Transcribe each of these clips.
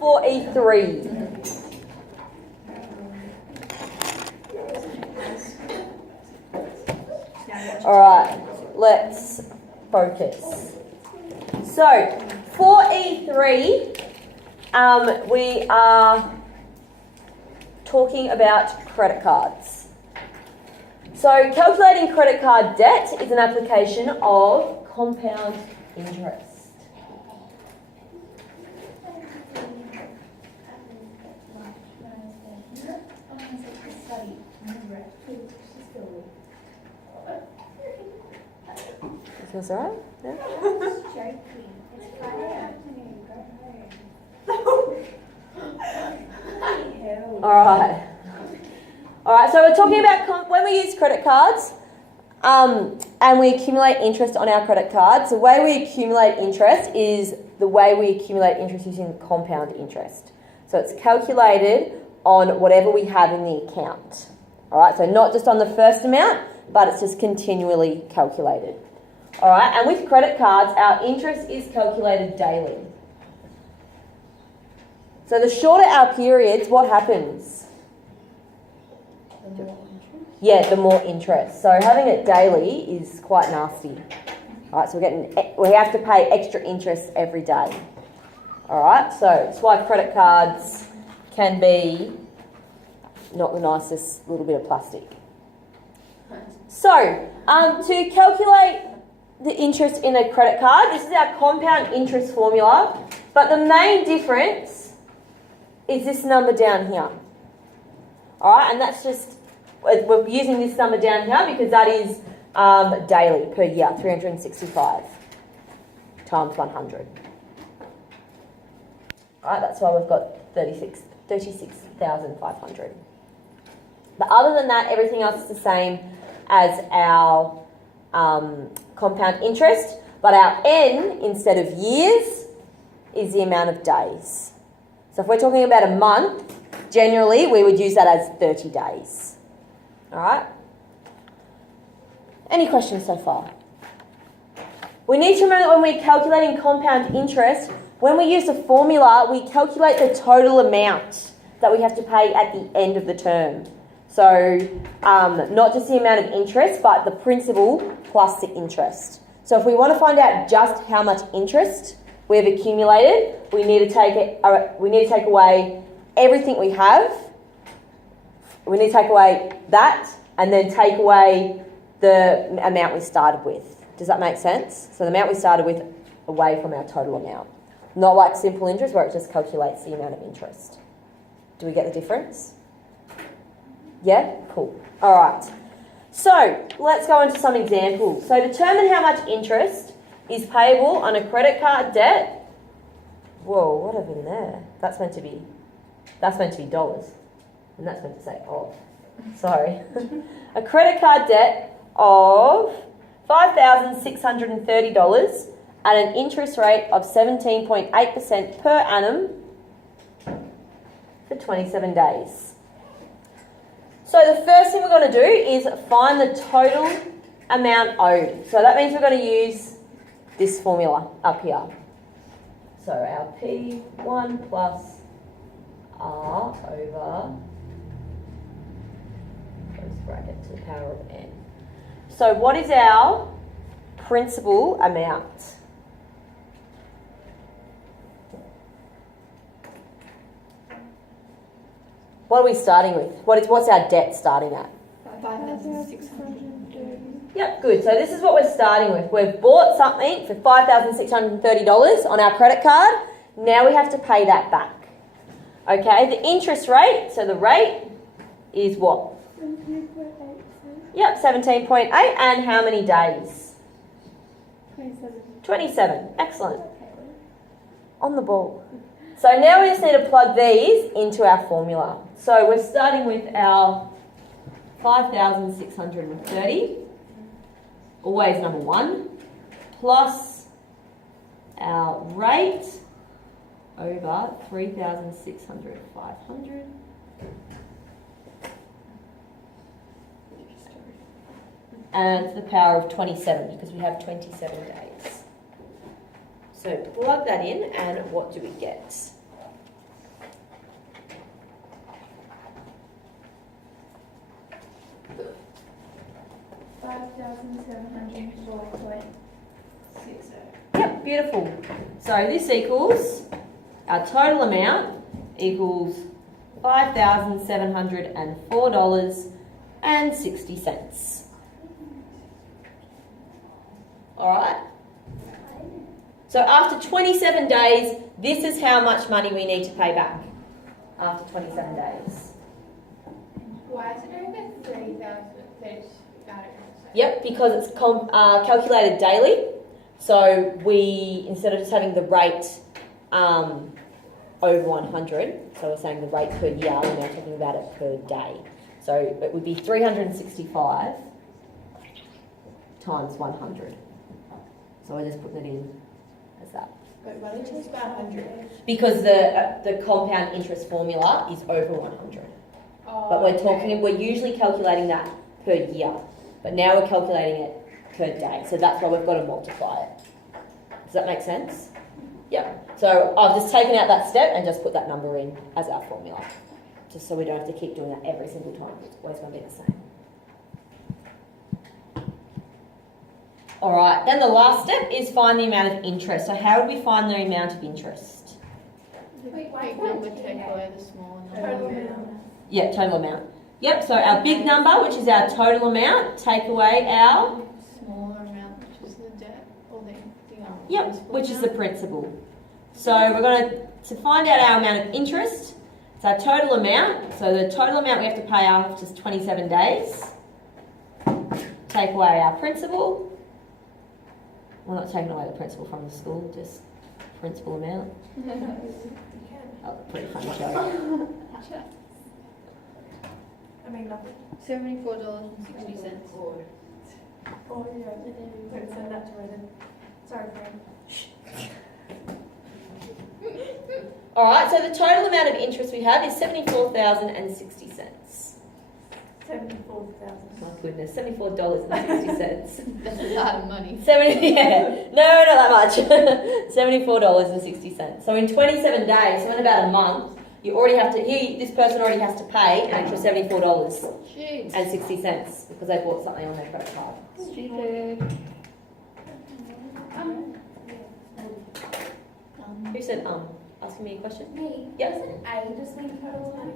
4E3. All right, let's focus. So, 4E3, we are talking about credit cards. So, calculating credit card debt is an application of compound interest. Feels all right? Yeah? It's Friday afternoon. Go home. All right, so we're talking about when we use credit cards and we accumulate interest on our credit cards. The way we accumulate interest is the way we accumulate interest using compound interest. So it's calculated on whatever we have in the account. All right, so not just on the first amount, but it's just continually calculated. All right, and with credit cards, our interest is calculated daily. So the shorter our periods, what happens? Yeah, the more interest. So having it daily is quite nasty. All right, so we have to pay extra interest every day. All right, so that's why credit cards can be not the nicest little bit of plastic. So to calculate the interest in a credit card, this is our compound interest formula, but the main difference is this number down here. All right, and that's just, we're using this number down here because that is daily per year, 365 times 100. All right, that's why we've got 36,500. But other than that, everything else is the same as our compound interest, but our N, instead of years, is the amount of days. So if we're talking about a month, generally we would use that as 30 days. All right? Any questions so far? We need to remember that when we're calculating compound interest, when we use the formula, we calculate the total amount that we have to pay at the end of the term. So not just the amount of interest, but the principal plus the interest. So if we want to find out just how much interest we've accumulated, we need to take away everything we have. We need to take away that and then take away the amount we started with. Does that make sense? So the amount we started with away from our total amount. Not like simple interest where it just calculates the amount of interest. Do we get the difference? Yeah? Cool. All right. So let's go into some examples. So determine how much interest is payable on a credit card debt. Whoa, what have in there? That's meant to be dollars. And that's meant to say of. Sorry. A credit card debt of $5,630 at an interest rate of 17.8% per annum for 27 days. So the first thing we're going to do is find the total amount owed. So that means we're going to use this formula up here. So our P1 plus R over close bracket to the power of N. So what is our principal amount? What are we starting with? What's our debt starting at? 5,630. Yep, good. So this is what we're starting with. We've bought something for $5,630 on our credit card. Now we have to pay that back. Okay, the interest rate, so the rate is what? 17.8%. Yep, 17.8. And how many days? 27. 27. Excellent. On the ball. So now we just need to plug these into our formula. So we're starting with our 5,630, always number one, plus our rate over 3,600, 500. And to the power of 27 because we have 27 days. So plug that in and what do we get? $5,704.60. Yep, beautiful. So this equals, our total amount equals $5,704.60. Alright? So after 27 days, this is how much money we need to pay back after 27 days. Why is it over 3,000? Yep, because it's calculated daily. So we, instead of just having the rate over 100, so we're saying the rate per year, we're now talking about it per day. So it would be 365 times 100. So we're just putting it in as that. Wait, why did you choose about 100? Because the compound interest formula is over 100. Oh, But we're usually calculating that per year. But now we're calculating it per day. So that's why we've got to multiply it. Does that make sense? Yeah. So I've just taken out that step and just put that number in as our formula. Just so we don't have to keep doing that every single time. It's always going to be the same. Alright, then the last step is find the amount of interest. So how would we find the amount of interest? Wait, big number take away the small number. Total amount. Yeah, total amount. Yep, so our big number, which is our total amount, take away our... Smaller amount, which is the debt, or the Yep, which is the principal. So we're going to find out our amount of interest. It's our total amount. So the total amount we have to pay after 27 days. Take away our principal. We're not taking away the principal from the school, just principal amount. Oh, pretty funny joke. I mean, nothing. $74.60. Oh, yeah. Don't send that to her then. Sorry, friend. Alright, so the total amount of interest we have is $74,060. 74,000. My goodness, $74.60. That's a lot of money. 70, yeah. No, not that much. $74.60. So in 27 days, so in about a month, you already have to, this person already has to pay an extra $74.60 Jeez. because they bought something on their credit card. Stupid. Who said asking me a question? Me? Yep. Doesn't A just mean total amount?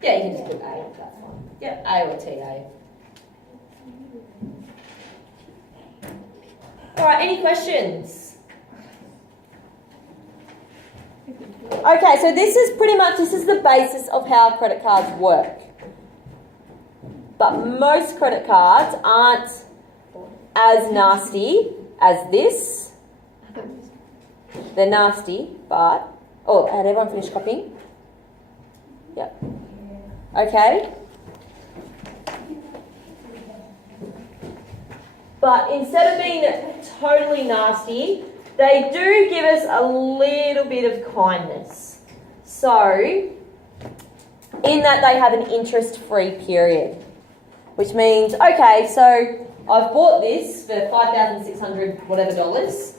Yeah, you can just put A, that's fine. Yep, A or TA. Alright, any questions? Okay, so this is the basis of how credit cards work. But most credit cards aren't as nasty as this. They're nasty, but... Oh, had everyone finished copying? Yep. Okay. But instead of being totally nasty, they do give us a little bit of kindness. So, in that they have an interest-free period, which means, okay, so I've bought this for $5,600 whatever dollars.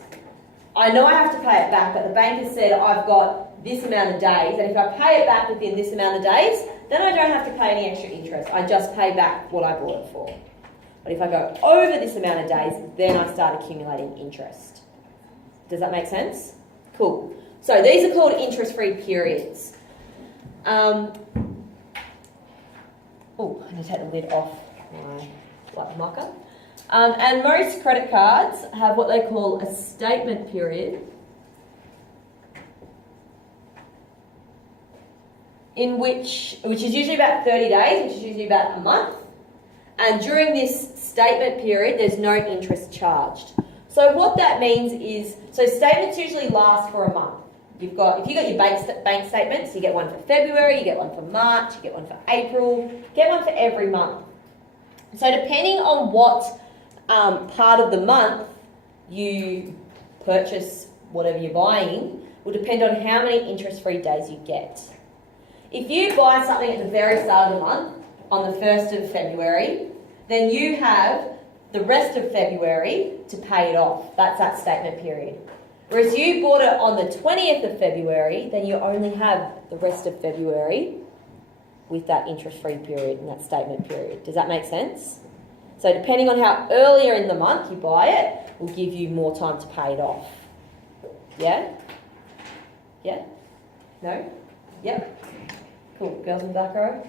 I know I have to pay it back, but the bank has said I've got this amount of days, and if I pay it back within this amount of days, then I don't have to pay any extra interest. I just pay back what I bought it for. But if I go over this amount of days, then I start accumulating interest. Does that make sense? Cool. So these are called interest-free periods. Oh, I need to take the lid off my black marker. And most credit cards have what they call a statement period, which is usually about 30 days, which is usually about a month. And during this statement period, there's no interest charged. So what that means is, so statements usually last for a month. If you got your bank statements, you get one for February, you get one for March, you get one for April, get one for every month. So depending on what part of the month you purchase whatever you're buying, will depend on how many interest-free days you get. If you buy something at the very start of the month, on the 1st of February, then you have the rest of February to pay it off. That's that statement period. Whereas you bought it on the 20th of February, then you only have the rest of February with that interest-free period and that statement period. Does that make sense? So depending on how earlier in the month you buy it, will give you more time to pay it off. Yeah? Yeah? No? Yep. Cool. Girls in the back row?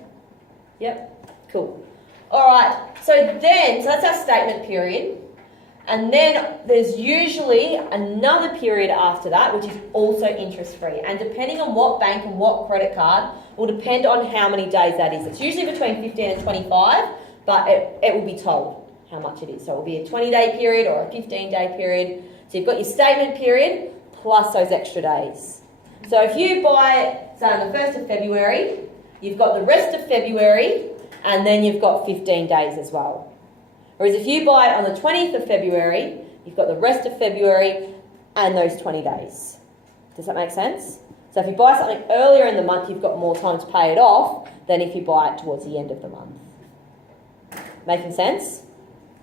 Yep. Cool. All right. So that's our statement period. And then there's usually another period after that, which is also interest-free. And depending on what bank and what credit card will depend on how many days that is. It's usually between 15 and 25, but it will be told how much it is. So it will be a 20-day period or a 15-day period. So you've got your statement period plus those extra days. So if you buy it, say, on the 1st of February, you've got the rest of February, and then you've got 15 days as well. Whereas if you buy it on the 20th of February, you've got the rest of February and those 20 days. Does that make sense? So if you buy something earlier in the month, you've got more time to pay it off than if you buy it towards the end of the month. Making sense?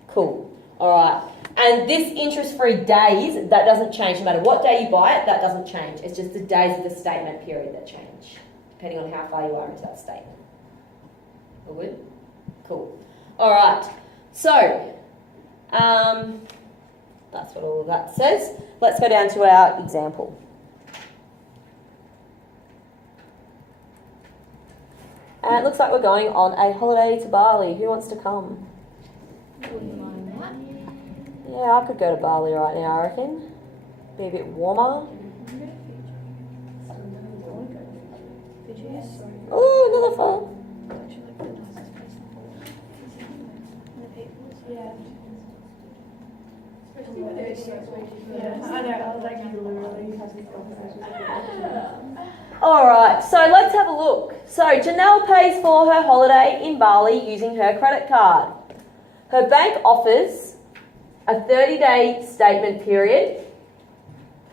Cool. All right. And this interest-free days, that doesn't change. No matter what day you buy it, that doesn't change. It's just the days of the statement period that change, depending on how far you are into that statement. All good? Cool. All right. So, that's what all of that says. Let's go down to our example. And it looks like we're going on a holiday to Bali. Who wants to come? Wouldn't mind that. Yeah, I could go to Bali right now, I reckon. Be a bit warmer. Oh, another phone. Yeah. I know, I was like, literally having this conversation. Alright, so let's have a look. So Janelle pays for her holiday in Bali using her credit card. Her bank offers a 30-day statement period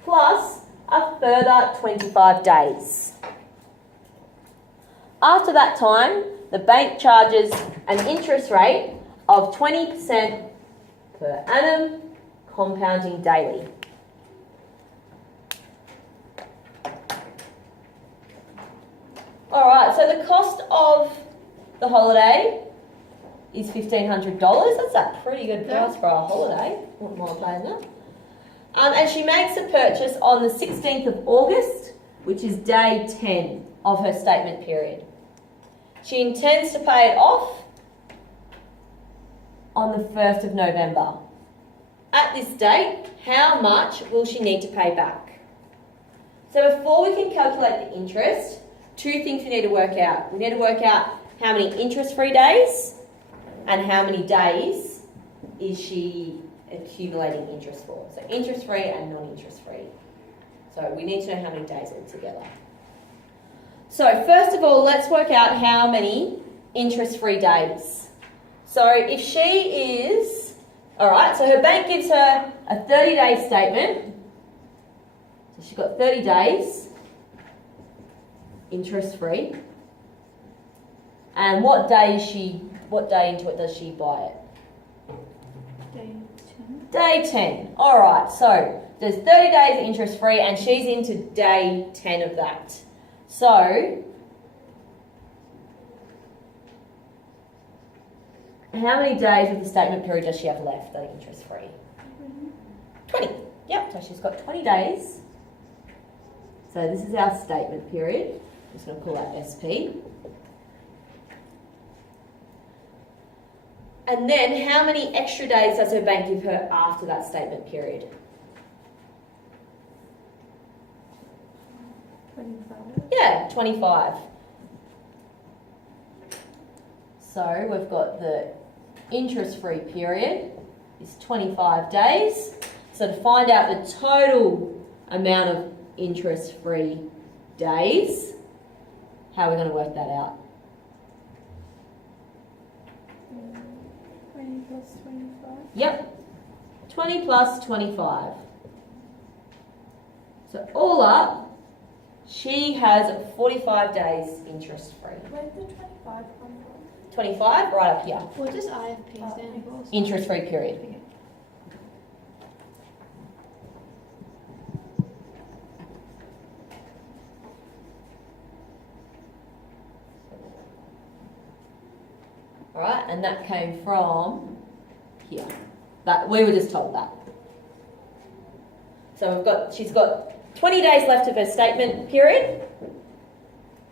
plus a further 25 days. After that time, the bank charges an interest rate of 20% per annum, compounding daily. Alright, so the cost of the holiday is $1,500. That's a pretty good price for a holiday. Wouldn't mind paying that. And she makes a purchase on the 16th of August, which is day 10 of her statement period. She intends to pay it off on the 1st of November. At this date, how much will she need to pay back? So before we can calculate the interest, two things we need to work out. We need to work out how many interest-free days and how many days is she accumulating interest for. So interest-free and non-interest-free. So we need to know how many days altogether. So first of all, let's work out how many interest-free days. So if she is, alright, so her bank gives her a 30-day statement. So she's got 30 days interest-free. And what day into it does she buy it? Day 10. Day 10. Alright, so there's 30 days interest-free and she's into day 10 of that. So, how many days of the statement period does she have left that are interest-free? 20. Yep, so she's got 20 days. So this is our statement period. I'm just going to call that SP. And then how many extra days does her bank give her after that statement period? 25. Yeah, 25. So we've got the interest-free period is 25 days. So to find out the total amount of interest-free days, how are we going to work that out? 20 plus 25. Yep, 20 plus 25. So all up, she has 45 days interest-free. Where did the 25 come from? 25, right up here. What does IFP stand for? Interest-free period. Okay. Alright, and that came from here. That we were just told that. So she's got 20 days left of her statement period,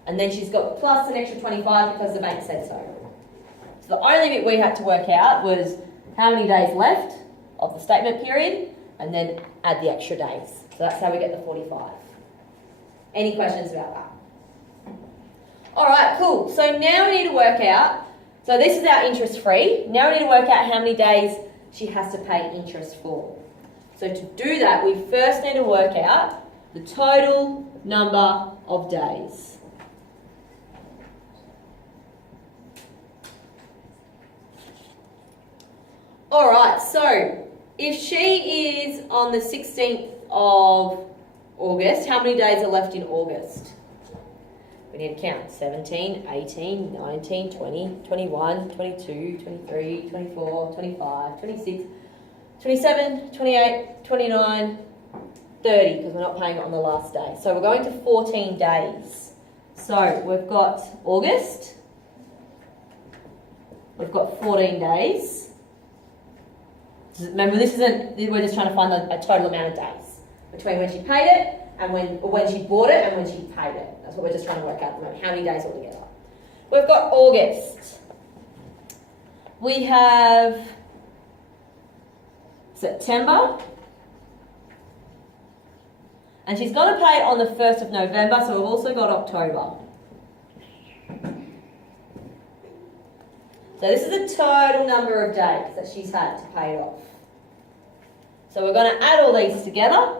and then she's got plus an extra 25 because the bank said so. So the only bit we had to work out was how many days left of the statement period, and then add the extra days. So that's how we get the 45. Any questions about that? All right, cool. So now we need to work out, so this is our interest free. Now we need to work out how many days she has to pay interest for. So to do that, we first need to work out the total number of days. All right, so if she is on the 16th of August, how many days are left in August? We need to count 17, 18, 19, 20, 21, 22, 23, 24, 25, 26, 27, 28, 29, 30, because we're not paying it on the last day. So we're going to 14 days. So we've got August, we've got 14 days. Remember, this isn't, we're just trying to find a total amount of days between when she paid it and when she bought it and when she paid it. That's what we're just trying to work out at the moment, how many days altogether. We've got August. We have September. And she's got to pay it on the 1st of November, so we've also got October. So this is the total number of days that she's had to pay it off. So we're going to add all these together.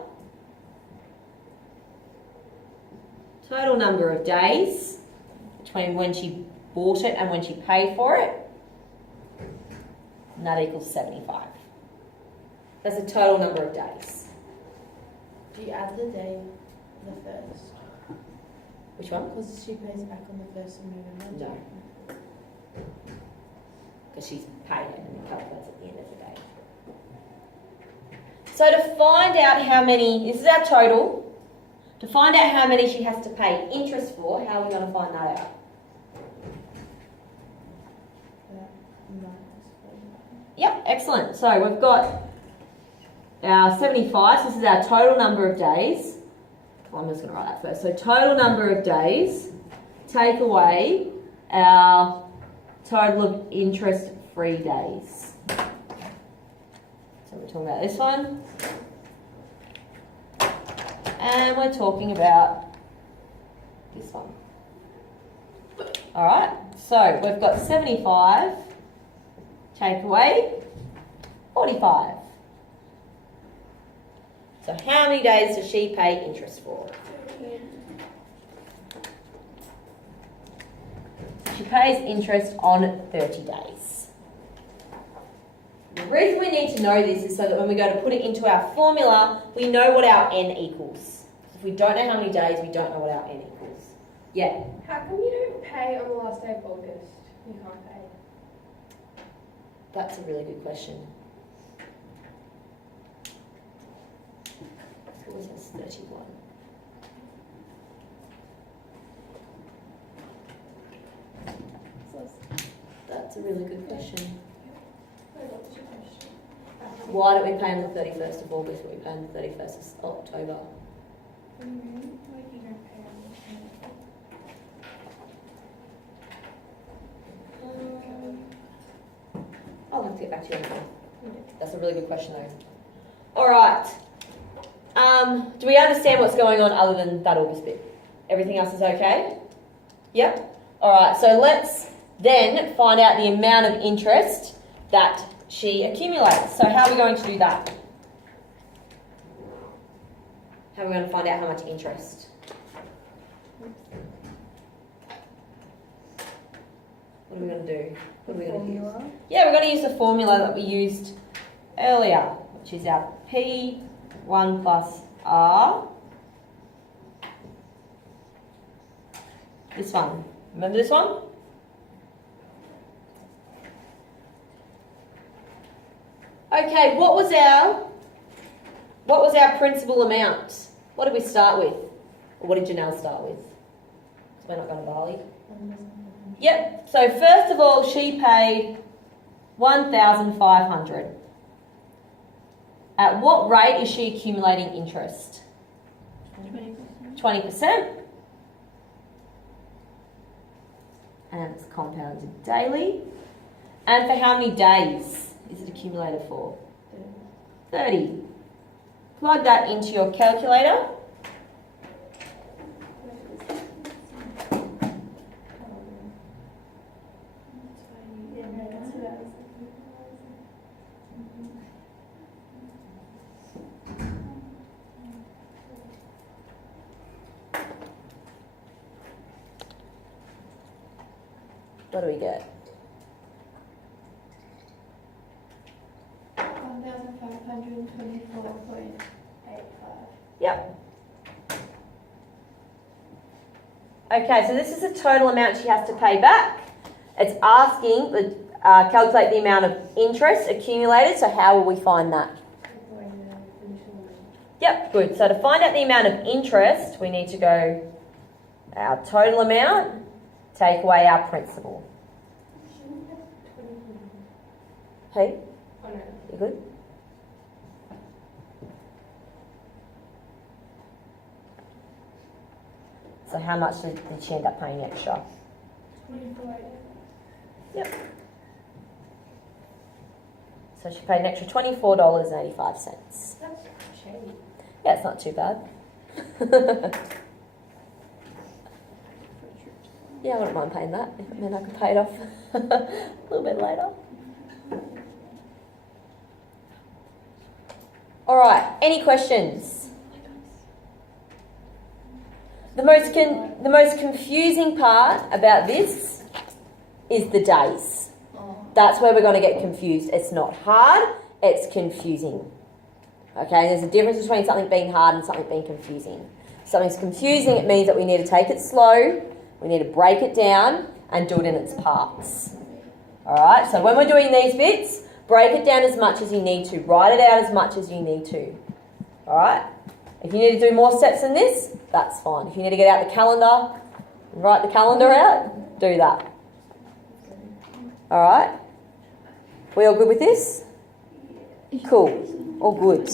Total number of days between when she bought it and when she paid for it. And that equals 75. That's the total number of days. Do you add the day, the first? Which one? Because she pays back on the 1st of November. No. Because she's paid it and it calculates at the end of the day. So to find out how many, this is our total. To find out how many she has to pay interest for, how are we going to find that out? Yep, excellent. So we've got our 75, so this is our total number of days. Well, I'm just going to write that first. So total number of days, take away our total of interest-free days. So we're talking about this one. And we're talking about this one. All right, so we've got 75, take away 45. So how many days does she pay interest for? She pays interest on 30 days. The reason we need to know this is so that when we go to put it into our formula, we know what our n equals. If we don't know how many days, we don't know what our n equals. Yeah? How come you don't pay on the last day of August? You can't pay. That's a really good question. What was this? 31. That's a really good question. Why don't we pay on the 31st of August when we pay on the 31st of October? What do you mean? Like you don't pay on I'll have to get back to you on that one. That's a really good question though. Alright. Do we understand what's going on other than that August bit? Everything else is okay? Yep. Alright, so let's then find out the amount of interest that she accumulates. So how are we going to do that? How are we going to find out how much interest? What are we going to do? What are we going to use? Yeah, we're going to use the formula that we used earlier, which is our P1 plus R. This one. Remember this one? Okay, what was our principal amount? What did we start with? Or what did Janelle start with? Because we're not going to Bali. Yep, so first of all, she paid 1,500. At what rate is she accumulating interest? 20%. And it's compounded daily. And for how many days is it accumulated for? 30. Plug that into your calculator. What do we get? 1,524.85. Yep. Okay, so this is the total amount she has to pay back. It's asking the calculate the amount of interest accumulated. So how will we find that? Yep, good. So to find out the amount of interest, we need to go our total amount, take away our principal. Hey, you good? So how much did she end up paying extra? 24. Yep. So she paid an extra $24.85. That's cheap. Yeah, it's not too bad. Yeah, I wouldn't mind paying that. If it meant I could pay it off a little bit later. All right, any questions? The most confusing part about this is the days. That's where we're going to get confused. It's not hard, it's confusing. Okay, there's a difference between something being hard and something being confusing. Something's confusing, it means that we need to take it slow, we need to break it down and do it in its parts. Alright, so when we're doing these bits, break it down as much as you need to. Write it out as much as you need to. Alright? If you need to do more steps than this, that's fine. If you need to get out the calendar and write the calendar out, do that. Alright? We all good with this? Cool. All good.